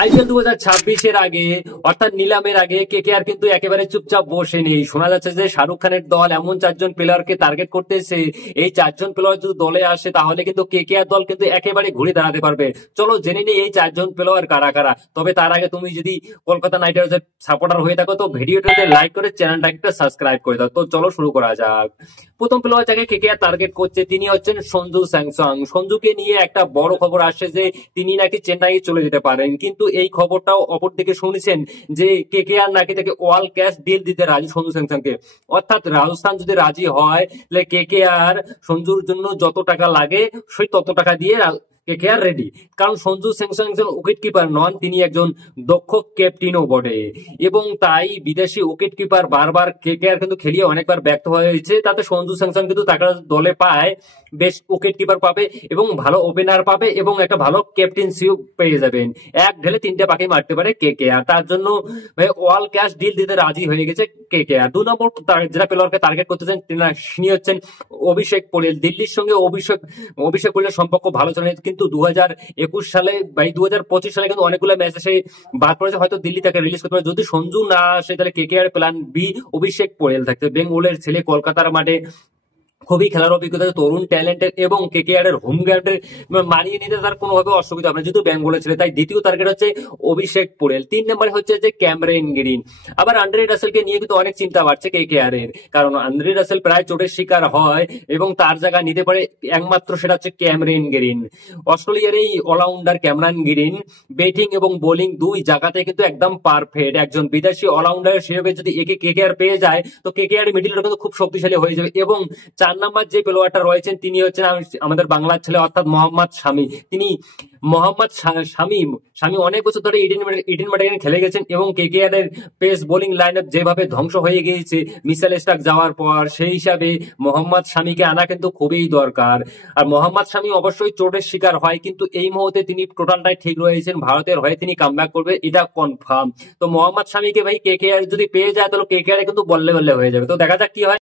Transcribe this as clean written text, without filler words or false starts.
IPL 2026-এর আগে অর্থাৎ নিলামের আগে কেকেআর কিন্তু একেবারে চুপচাপ বসে নেই। শোনা যাচ্ছে যে শাহরুখ খানের দল এমন 4জন প্লেয়ারকে টার্গেট করতেছে, এই 4জন প্লেয়ার যদি দলে আসে তাহলে কিন্তু কেকেআর দল কিন্তু একেবারে ঘুরে দাঁড়াতে পারবে। চলো জেনে নিই এই 4জন প্লেয়ার কারা কারা। তবে তার আগে তুমি যদি কলকাতা নাইট রাইডার্সের সাপোর্টার হয়ে থাকো তো ভিডিওটাতে লাইক করে চ্যানেলটাকে একটা সাবস্ক্রাইব করে দাও। তো চলো শুরু করা যাক। প্রথম প্লেয়ার যাকে কেকেআর টার্গেট করছে তিনি হচ্ছেন সঞ্জু স্যামসং। সঞ্জুকে নিয়ে একটা বড় খবর আসছে যে তিনি নাকি চেন্নাই চলে যেতে পারেন, কিন্তু এই খবরটাও অপরদিকে শুনেছেন যে কেকেআর নাকি তাকে অল ক্যাশ ডিল দিতে রাজি সঞ্জু স্যামসংকে। অর্থাৎ রাজস্থান যদি রাজি হয় তাহলে কেকেআর সঞ্জুর জন্য যত টাকা লাগে সেই তত টাকা দিয়ে কেকেআর রেডি। কারণ সঞ্জু স্যামসং একজন উইকেট কিপার নন, তিনি একজন দক্ষ ক্যাপ্টেনও বটে, এবং তাই বিদেশি উইকেট কিপার বারবার কেকেআর কিন্তু খেলিয়ে অনেকবার ব্যর্থ হয়েছে। তাতে সঞ্জু স্যামসং কিন্তু তাকে দলে পায়, বেশ উইকেট কিপার পাবে এবং ভালো ওপেনার পাবে এবং একটা ভালো ক্যাপ্টেন্সিও পেয়ে যাবেন। এক ঢেলে 3টে পাখি মারতে পারে কেকেআর, তার জন্য অল ক্যাশ ডিল দিতে রাজি হয়ে গেছে কেকেআর। 2 নম্বর যারা প্লেয়ারকে টার্গেট করতেছেন তিনি হচ্ছেন অভিষেক পোরেল। দিল্লির সঙ্গে অভিষেক পোরেলের সম্পর্ক ভালো চলে, কিন্তু 2021 সালে বা 2025 সালে কিন্তু অনেকগুলো ম্যাচ এসে বাদ পড়েছে। হয়তো দিল্লি তাকে রিলিজ করতে পারে। যদি সঞ্জু না আসে তাহলে কেকেআর প্ল্যান বি অভিষেক পোরেল থাকতে। বেঙ্গলের ছেলে, কলকাতার মাঠে খুবই খেলার অভিজ্ঞতা, তরুণ ট্যালেন্টের এবং কেকেআর এর হোম গ্রাউন্ডে মানিয়ে নিতে তার কোনোভাবে অসুবিধা হবে না, যেহেতু বেঙ্গলের ছেলে। তাই দ্বিতীয় টার্গেট হচ্ছে অভিষেক পোরেল। 3 নম্বরে হচ্ছে যে ক্যামেরন গ্রিন। আবার আন্দ্রে রাসেলকে নিয়ে কিন্তু অনেক চিন্তা বাড়ছে কেকেআর এর, কারণ আন্দ্রে রাসেল প্রায় চোটের শিকার হয় এবং তার জায়গা নিতে পারে একমাত্র সেটা হচ্ছে ক্যামেরন গ্রিন। অস্ট্রেলিয়ার এই অলরাউন্ডার ক্যামেরন গ্রিন ব্যাটিং এবং বোলিং দুই জায়গাতে কিন্তু একদম পারফেক্ট। একজন বিদেশি অলরাউন্ডার হিসেবে যদি একে কেকেআর পেয়ে যায় তো কেকেআর মিডলটা কিন্তু খুব শক্তিশালী হয়ে যাবে। এবং 4 নাম্বার যে প্লেয়ারটা রয়েছেন তিনি হচ্ছেন আমাদের বাংলার ছেলে অর্থাৎ মোহাম্মদ শামি। তিনি মোহাম্মদ শামি অনেক বছর ধরে ইডেন গার্ডেনে খেলে গেছেন এবং কেকেআর এর পেস বোলিং লাইন আপ যেভাবে ধ্বংস হয়ে গিয়েছে মিচেল স্টার্ক যাওয়ার পর, সেই হিসাবে মোহাম্মদ শামিকে আনা কিন্তু খুবই দরকার। আর মোহাম্মদ শামি অবশ্যই চোটের শিকার হয়, কিন্তু এই মুহূর্তে তিনি টোটালটাই ঠিক রয়েছেন, ভারতের হয়ে তিনি কামব্যাক করবে এটা কনফার্ম। তো মোহাম্মদ শামিকে ভাই কেকেআর যদি পেয়ে যায় তাহলে কেকেআর কিন্তু বল্লে বল্লে হয়ে যাবে। তো দেখা যাক কি হয়।